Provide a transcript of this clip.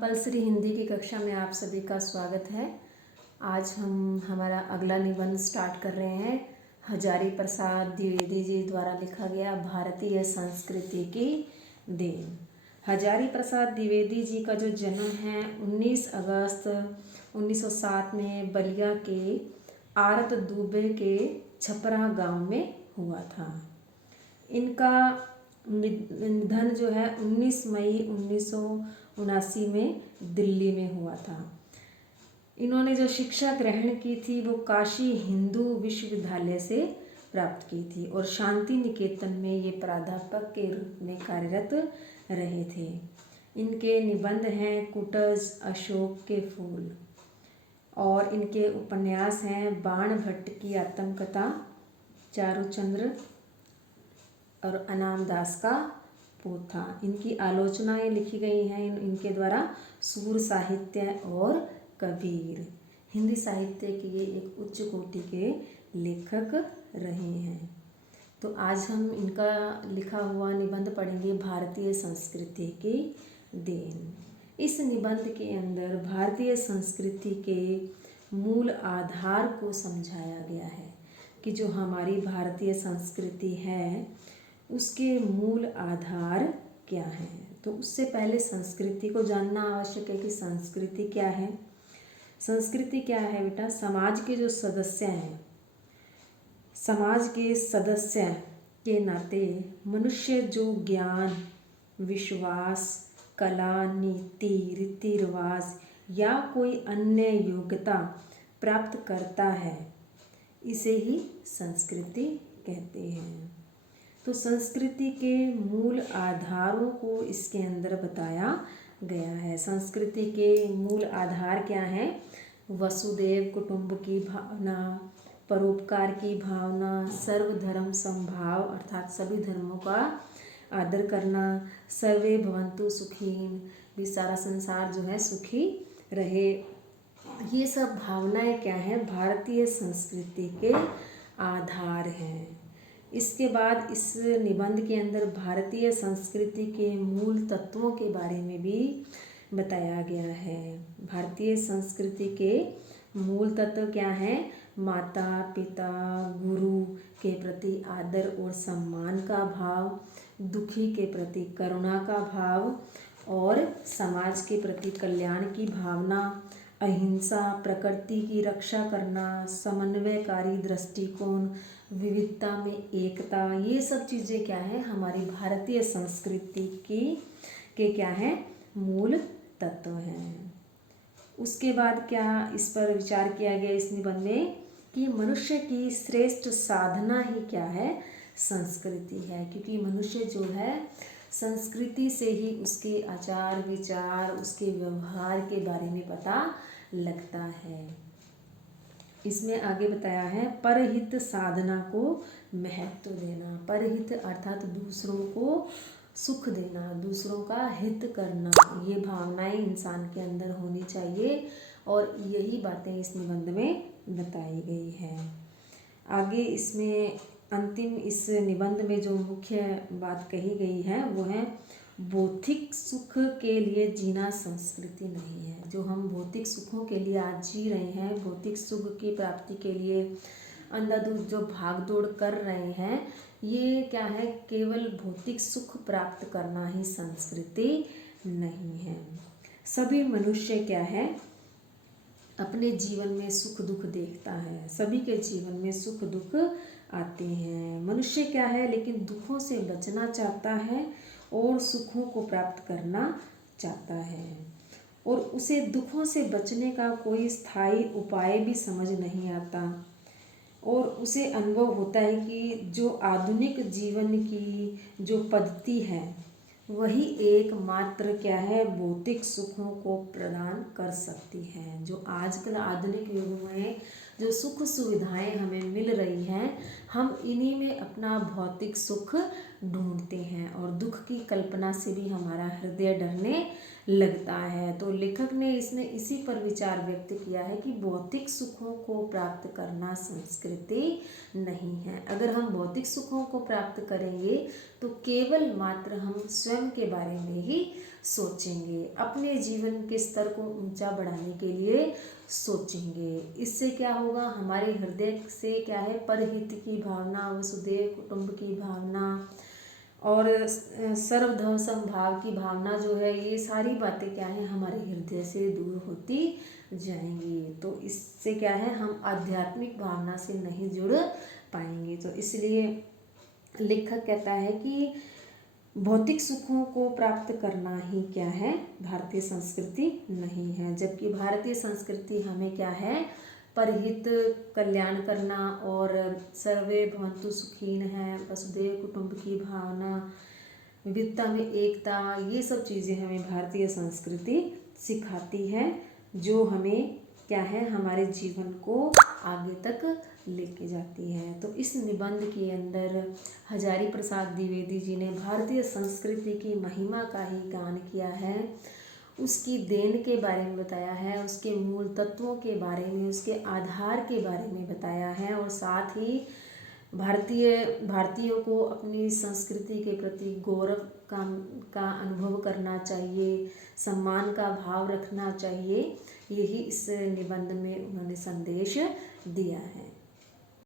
Compulsory Hindi की कक्षा में आप सभी का स्वागत है। आज हम हमारा अगला निबंध स्टार्ट कर रहे हैं। हजारी प्रसाद द्विवेदी जी द्वारा लिखा गया भारतीय संस्कृति की देन। हजारी प्रसाद द्विवेदी जी का जो जन्म है 19 अगस्त 1907 में बलिया के आरत दुबे के छपरा गांव में हुआ था। इनका निधन जो है 19 मई 1979 में दिल्ली में हुआ था। इन्होंने जो शिक्षा ग्रहण की थी वो काशी हिंदू विश्वविद्यालय से प्राप्त की थी और शांति निकेतन में ये प्राध्यापक के रूप में कार्यरत रहे थे। इनके निबंध हैं कुटज, अशोक के फूल, और इनके उपन्यास हैं बाण भट्ट की आत्मकथा, चारुचंद्र और अनाम दास का पोथा। इनकी आलोचनाएं लिखी गई हैं इनके द्वारा सूर साहित्य और कबीर। हिंदी साहित्य के ये एक उच्च कोटि के लेखक रहे हैं। तो आज हम इनका लिखा हुआ निबंध पढ़ेंगे भारतीय संस्कृति की देन। इस निबंध के अंदर भारतीय संस्कृति के मूल आधार को समझाया गया है कि जो हमारी भारतीय संस्कृति है उसके मूल आधार क्या हैं। तो उससे पहले संस्कृति को जानना आवश्यक है कि संस्कृति क्या है। संस्कृति क्या है बेटा? समाज के जो सदस्य हैं, समाज के सदस्य के नाते मनुष्य जो ज्ञान, विश्वास, कला, नीति, रीति रिवाज या कोई अन्य योग्यता प्राप्त करता है, इसे ही संस्कृति कहते हैं। तो संस्कृति के मूल आधारों को इसके अंदर बताया गया है। संस्कृति के मूल आधार क्या हैं? वसुदेव कुटुंब की भावना, परोपकार की भावना, सर्वधर्म समभाव अर्थात सभी धर्मों का आदर करना, सर्वे भवन्तु सुखीन, भी सारा संसार जो है सुखी रहे। ये सब भावनाएं क्या हैं? भारतीय संस्कृति के आधार हैं। इसके बाद इस निबंध के अंदर भारतीय संस्कृति के मूल तत्वों के बारे में भी बताया गया है। भारतीय संस्कृति के मूल तत्व क्या हैं? माता पिता गुरु के प्रति आदर और सम्मान का भाव, दुखी के प्रति करुणा का भाव और समाज के प्रति कल्याण की भावना, अहिंसा, प्रकृति की रक्षा करना, समन्वयकारी दृष्टिकोण, विविधता में एकता, ये सब चीज़ें क्या है? हमारी भारतीय संस्कृति के क्या हैं? मूल तत्व हैं। उसके बाद क्या इस पर विचार किया गया इस निबंध में कि मनुष्य की श्रेष्ठ साधना ही क्या है? संस्कृति है। क्योंकि मनुष्य जो है संस्कृति से ही उसके आचार विचार, उसके व्यवहार के बारे में पता लगता है। इसमें आगे बताया है परहित साधना को महत्व देना। परहित अर्थात दूसरों को सुख देना, दूसरों का हित करना, ये भावनाएं इंसान के अंदर होनी चाहिए और यही बातें इस निबंध में बताई गई हैं। आगे इसमें अंतिम इस निबंध में जो मुख्य बात कही गई है वो है भौतिक सुख के लिए जीना संस्कृति नहीं है। जो हम भौतिक सुखों के लिए आज जी रहे हैं, भौतिक सुख की प्राप्ति के लिए अंधाधुंध जो भाग दौड़ कर रहे हैं, ये क्या है? केवल भौतिक सुख प्राप्त करना ही संस्कृति नहीं है। सभी मनुष्य क्या है? अपने जीवन में सुख दुख देखता है। सभी के जीवन में सुख दुख आते हैं। मनुष्य क्या है? लेकिन दुखों से बचना चाहता है और सुखों को प्राप्त करना चाहता है और उसे दुखों से बचने का कोई स्थायी उपाय भी समझ नहीं आता और उसे अनुभव होता है कि जो आधुनिक जीवन की जो पद्धति है वही एकमात्र क्या है? भौतिक सुखों को प्रदान कर सकती है। जो आजकल आधुनिक युग में जो सुख सुविधाएं हमें मिल रही हैं, हम इन्हीं में अपना भौतिक सुख ढूंढते हैं और दुख की कल्पना से भी हमारा हृदय डरने लगता है। तो लेखक ने इसमें इसी पर विचार व्यक्त किया है कि भौतिक सुखों को प्राप्त करना संस्कृति नहीं है। अगर हम भौतिक सुखों को प्राप्त करेंगे तो केवल मात्र हम स्वयं के बारे में ही सोचेंगे, अपने जीवन के स्तर को ऊंचा बढ़ाने के लिए सोचेंगे। इससे क्या होगा, हमारे हृदय से क्या है, परहित की भावना, वसुधैव कुटुंब की भावना और सर्वधर्म समभाव की भावना जो है, ये सारी बातें क्या है, हमारे हृदय से दूर होती जाएंगी। तो इससे क्या है, हम आध्यात्मिक भावना से नहीं जुड़ पाएंगे। तो इसलिए लेखक कहता है कि भौतिक सुखों को प्राप्त करना ही क्या है, भारतीय संस्कृति नहीं है। जबकि भारतीय संस्कृति हमें क्या है, परहित, कल्याण करना और सर्वे भवन्तु सुखीन है, वसुधैव कुटुंब की भावना, विविधता में एकता, ये सब चीज़ें हमें भारतीय संस्कृति सिखाती है, जो हमें क्या है, हमारे जीवन को आगे तक लेके जाती है। तो इस निबंध के अंदर हजारी प्रसाद द्विवेदी जी ने भारतीय संस्कृति की महिमा का ही गान किया है, उसकी देन के बारे में बताया है, उसके मूल तत्वों के बारे में, उसके आधार के बारे में बताया है, और साथ ही भारतीयों को अपनी संस्कृति के प्रति गौरव का अनुभव करना चाहिए, सम्मान का भाव रखना चाहिए। यही इस निबंध में उन्होंने संदेश दिया है।